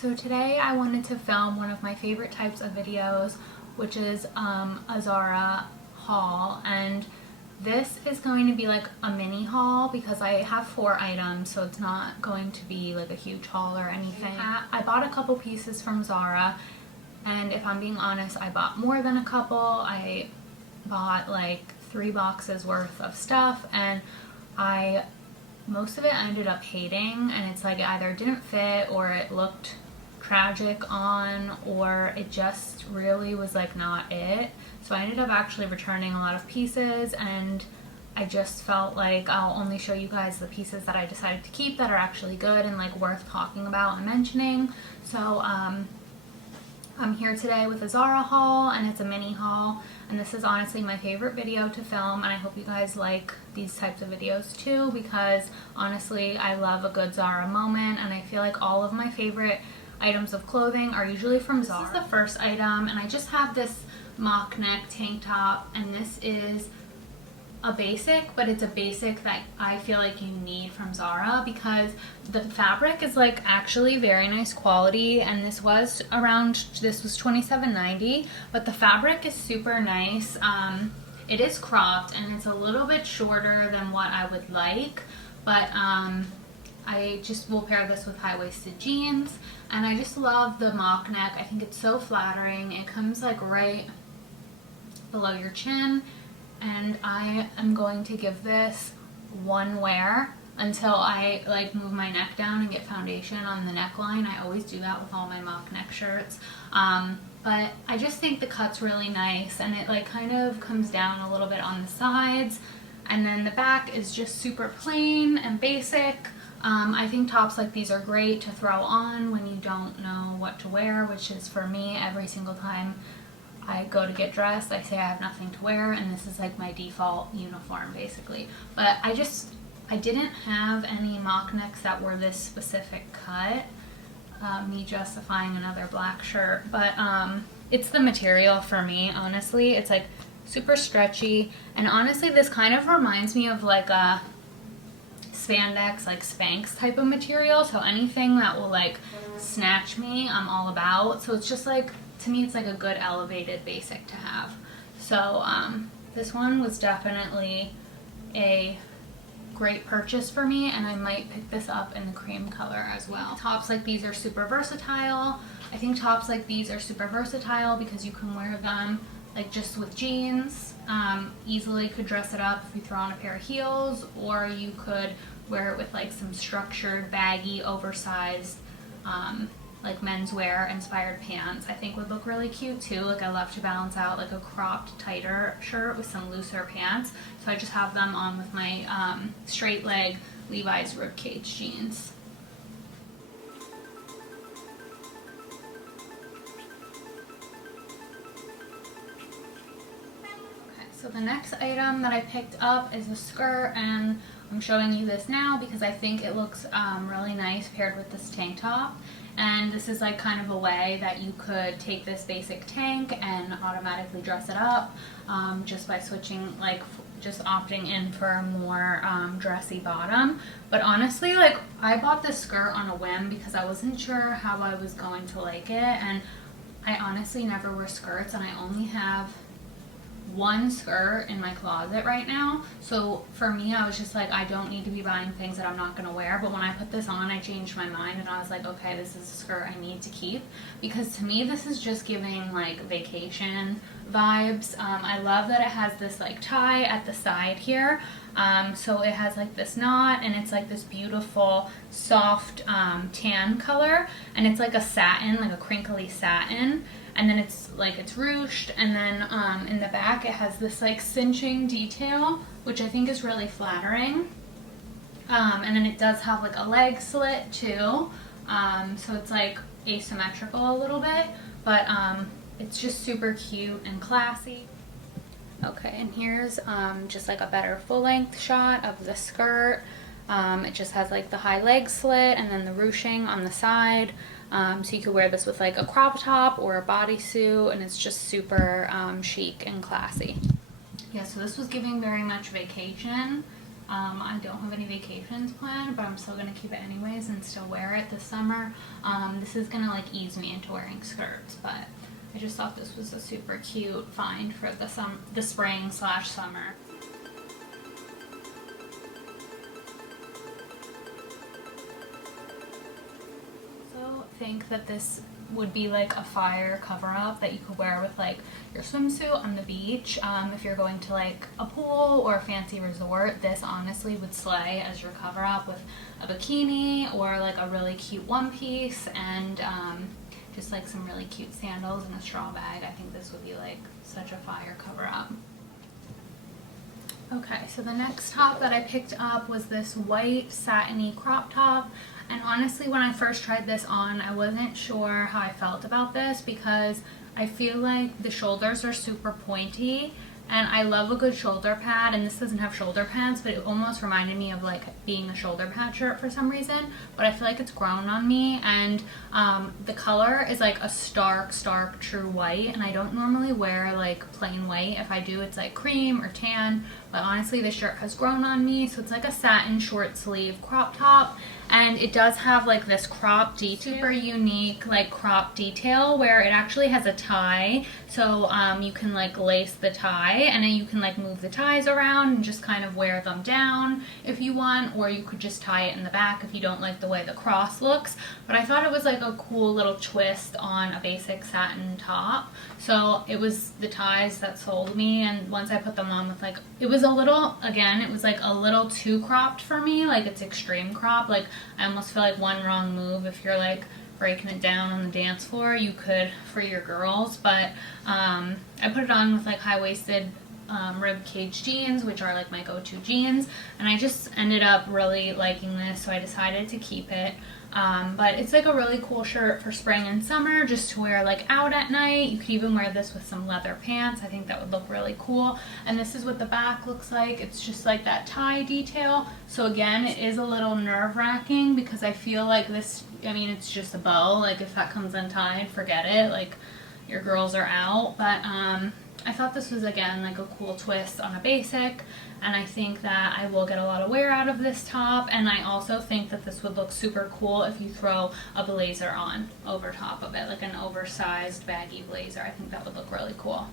So today I wanted to film one of my favorite types of videos, which is a Zara haul, and this is going to be like a mini haul because I have 4 items, so it's not going to be like a huge haul or anything. I bought a couple pieces from Zara, and if I'm being honest, I bought more than a couple. I bought like 3 boxes worth of stuff, and most of it I ended up hating, and it's like it either didn't fit or it looked tragic on, or it just really was like not it. So I ended up actually returning a lot of pieces, and I just felt like I'll only show you guys the pieces that I decided to keep that are actually good and like worth talking about and mentioning. So I'm here today with a Zara haul, and it's a mini haul, and this is honestly my favorite video to film, and I hope you guys like these types of videos too, because honestly I love a good Zara moment, and I feel like all of my favorite items of clothing are usually from Zara. This is the first item, and I just have this mock neck tank top, and this is a basic, but it's a basic that I feel like you need from Zara because the fabric is like actually very nice quality, and this was $27.90, but the fabric is super nice. It is cropped and it's a little bit shorter than what I would like, but I just will pair this with high-waisted jeans, and I just love the mock neck. I think it's so flattering. It comes like right below your chin, and I am going to give this one wear until I like move my neck down and get foundation on the neckline. I always do that with all my mock neck shirts, but I just think the cut's really nice, and it like kind of comes down a little bit on the sides, and then the back is just super plain and basic. I think tops like these are great to throw on when you don't know what to wear, which is for me every single time I go to get dressed. I say I have nothing to wear, and this is like my default uniform basically. But I didn't have any mock necks that were this specific cut, me justifying another black shirt, but it's the material for me, honestly. It's like super stretchy, and honestly this kind of reminds me of like a spandex, like Spanx type of material, so anything that will like snatch me I'm all about. So it's just like, to me it's like a good elevated basic to have. So this one was definitely a great purchase for me, and I might pick this up in the cream color as well. Tops like these are super versatile. I think tops like these are super versatile because you can wear them like just with jeans, easily could dress it up if you throw on a pair of heels, or you could wear it with like some structured, baggy, oversized, like menswear inspired pants. I think would look really cute too. Like I love to balance out like a cropped, tighter shirt with some looser pants. So I just have them on with my straight leg Levi's ribcage jeans. So the next item that I picked up is a skirt, and I'm showing you this now because I think it looks really nice paired with this tank top. And this is like kind of a way that you could take this basic tank and automatically dress it up just by switching, like just opting in for a more dressy bottom. But honestly, like I bought this skirt on a whim because I wasn't sure how I was going to like it, and I honestly never wear skirts, and I only have one skirt in my closet right now. So for me, I was just like, I don't need to be buying things that I'm not going to wear. But when I put this on, I changed my mind, and I was like, okay, this is a skirt I need to keep, because to me this is just giving like vacation vibes. I love that it has this like tie at the side here, so it has like this knot, and it's like this beautiful soft tan color, and it's like a satin, like a crinkly satin. And then it's like it's ruched, and then in the back it has this like cinching detail, which I think is really flattering. And then it does have like a leg slit too, so it's like asymmetrical a little bit, but it's just super cute and classy. Okay, and here's just like a better full-length shot of the skirt. It just has like the high leg slit and then the ruching on the side. So you could wear this with like a crop top or a bodysuit, and it's just super chic and classy. Yeah, so this was giving very much vacation. I don't have any vacations planned, but I'm still going to keep it anyways and still wear it this summer. This is going to like ease me into wearing skirts, but I just thought this was a super cute find for the spring/summer. So I think that this would be like a fire cover-up that you could wear with like your swimsuit on the beach. If you're going to like a pool or a fancy resort, this honestly would slay as your cover-up with a bikini or like a really cute one piece and just like some really cute sandals and a straw bag. I think this would be like such a fire cover-up. Okay, so the next top that I picked up was this white satiny crop top. And honestly, when I first tried this on, I wasn't sure how I felt about this because I feel like the shoulders are super pointy and I love a good shoulder pad, and this doesn't have shoulder pads, but it almost reminded me of like being a shoulder pad shirt for some reason, but I feel like it's grown on me, and the color is like a stark true white, and I don't normally wear like plain white. If I do, it's like cream or tan, but honestly this shirt has grown on me. So it's like a satin short sleeve crop top, and it does have like this crop detail, super unique like crop detail where it actually has a tie, so you can like lace the tie and then you can like move the ties around and just kind of wear them down if you want, or you could just tie it in the back if you don't like the way the cross looks. But I thought it was like a cool little twist on a basic satin top, so it was the ties that sold me. And once I put them on with like, it was a little, again, it was like a little too cropped for me, like it's extreme crop. Like I almost feel like one wrong move if you're like breaking it down on the dance floor, you could for your girls. But I put it on with like high-waisted rib cage jeans, which are like my go-to jeans, and I just ended up really liking this, so I decided to keep it. But it's like a really cool shirt for spring and summer just to wear like out at night. You could even wear this with some leather pants. I think that would look really cool. And this is what the back looks like. It's just like that tie detail. So again, it is a little nerve-wracking because I feel like this, I mean, it's just a bow. Like if that comes untied, forget it. Like your girls are out. But I thought this was, again, like a cool twist on a basic, and I think that I will get a lot of wear out of this top. And I also think that this would look super cool if you throw a blazer on over top of it, like an oversized baggy blazer. I think that would look really cool.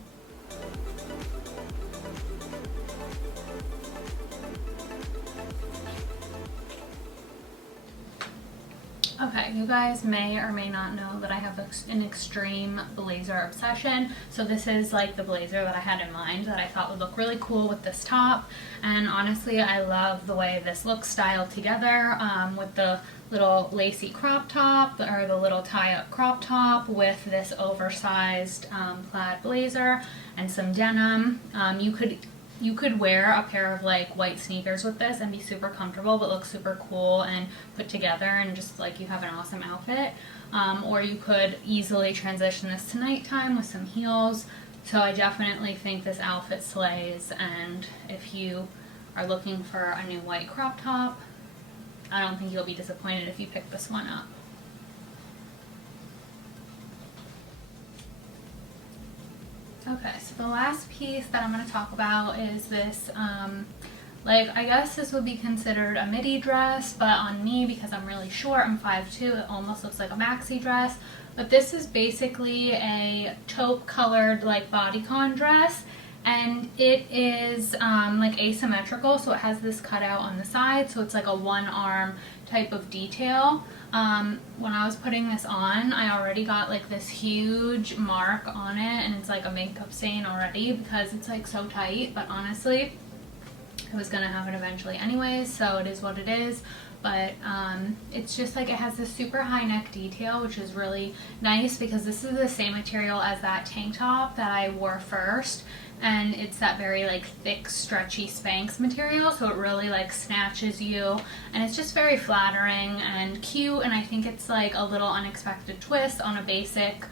Okay, you guys may or may not know that I have an extreme blazer obsession. So this is like the blazer that I had in mind that I thought would look really cool with this top. And honestly, I love the way this looks styled together with the little lacy crop top, or the little tie-up crop top with this oversized plaid blazer and some denim. You could wear a pair of like white sneakers with this and be super comfortable but look super cool and put together and just like you have an awesome outfit. Or you could easily transition this to nighttime with some heels. So I definitely think this outfit slays, and if you are looking for a new white crop top, I don't think you'll be disappointed if you pick this one up. Okay, so the last piece that I'm going to talk about is this, like, I guess this would be considered a midi dress, but on me, because I'm really short, I'm 5'2", it almost looks like a maxi dress. But this is basically a taupe colored, like, bodycon dress, and it is, like, asymmetrical, so it has this cutout on the side, so it's like a one-arm type of detail. When I was putting this on, I already got like this huge mark on it, and it's like a makeup stain already because it's like so tight. But honestly, I was gonna have it eventually anyways, so it is what it is. But it's just like it has this super high neck detail, which is really nice because this is the same material as that tank top that I wore first, and it's that very like thick stretchy Spanx material, so it really like snatches you, and it's just very flattering and cute. And I think it's like a little unexpected twist on a basic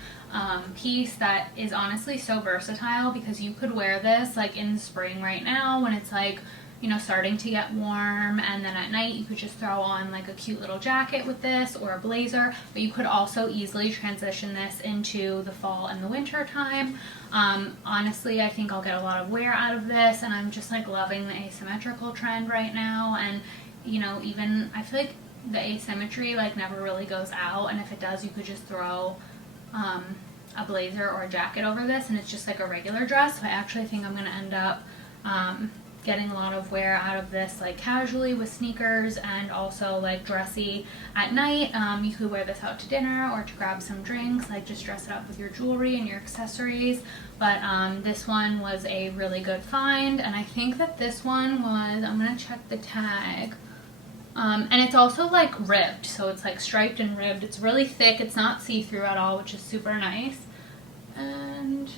piece that is honestly so versatile, because you could wear this like in spring right now when it's like you know, starting to get warm, and then at night you could just throw on like a cute little jacket with this or a blazer, but you could also easily transition this into the fall and the winter time. Honestly, I think I'll get a lot of wear out of this, and I'm just like loving the asymmetrical trend right now. And you know, even I feel like the asymmetry like never really goes out, and if it does, you could just throw a blazer or a jacket over this and it's just like a regular dress. So I actually think I'm going to end up getting a lot of wear out of this, like casually with sneakers and also like dressy at night. You could wear this out to dinner or to grab some drinks, like just dress it up with your jewelry and your accessories. But this one was a really good find, and I think that this one was, I'm gonna check the tag, and it's also like ribbed, so it's like striped and ribbed. It's really thick, it's not see-through at all, which is super nice. And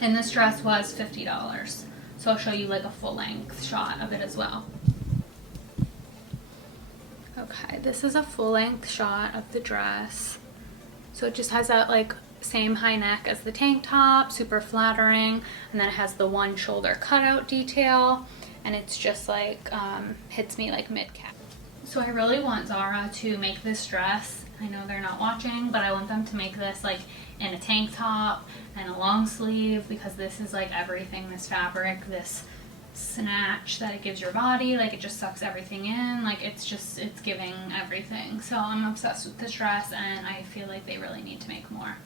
this dress was $50. So I'll show you like a full length shot of it as well. Okay, this is a full length shot of the dress. So it just has that like same high neck as the tank top, super flattering, and then it has the one shoulder cutout detail, and it's just like hits me like mid-calf. So I really want Zara to make this dress. I know they're not watching, but I want them to make this like in a tank top and a long sleeve, because this is like everything, this fabric, this snatch that it gives your body, like it just sucks everything in, like it's giving everything. So I'm obsessed with this dress, and I feel like they really need to make more.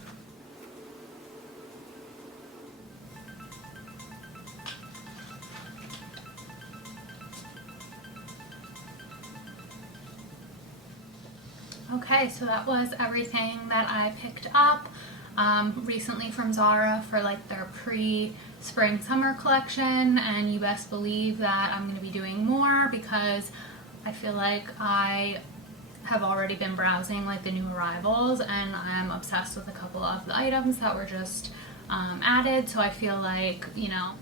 Okay, so that was everything that I picked up recently from Zara for like their pre-spring summer collection, and you best believe that I'm going to be doing more, because I feel like I have already been browsing like the new arrivals, and I'm obsessed with a couple of the items that were just added. So I feel like, you know,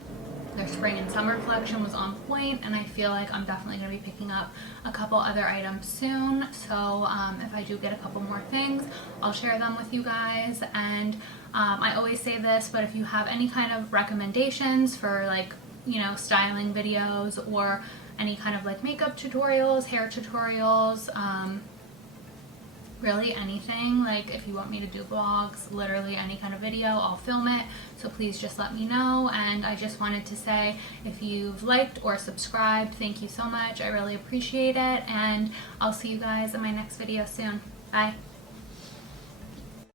their spring and summer collection was on point, and I feel like I'm definitely going to be picking up a couple other items soon. So if I do get a couple more things, I'll share them with you guys. And I always say this, but if you have any kind of recommendations for like, you know, styling videos or any kind of like makeup tutorials, hair tutorials, really anything, like if you want me to do vlogs, literally any kind of video, I'll film it. So please just let me know. And I just wanted to say, if you've liked or subscribed, thank you so much. I really appreciate it, and I'll see you guys in my next video soon. Bye.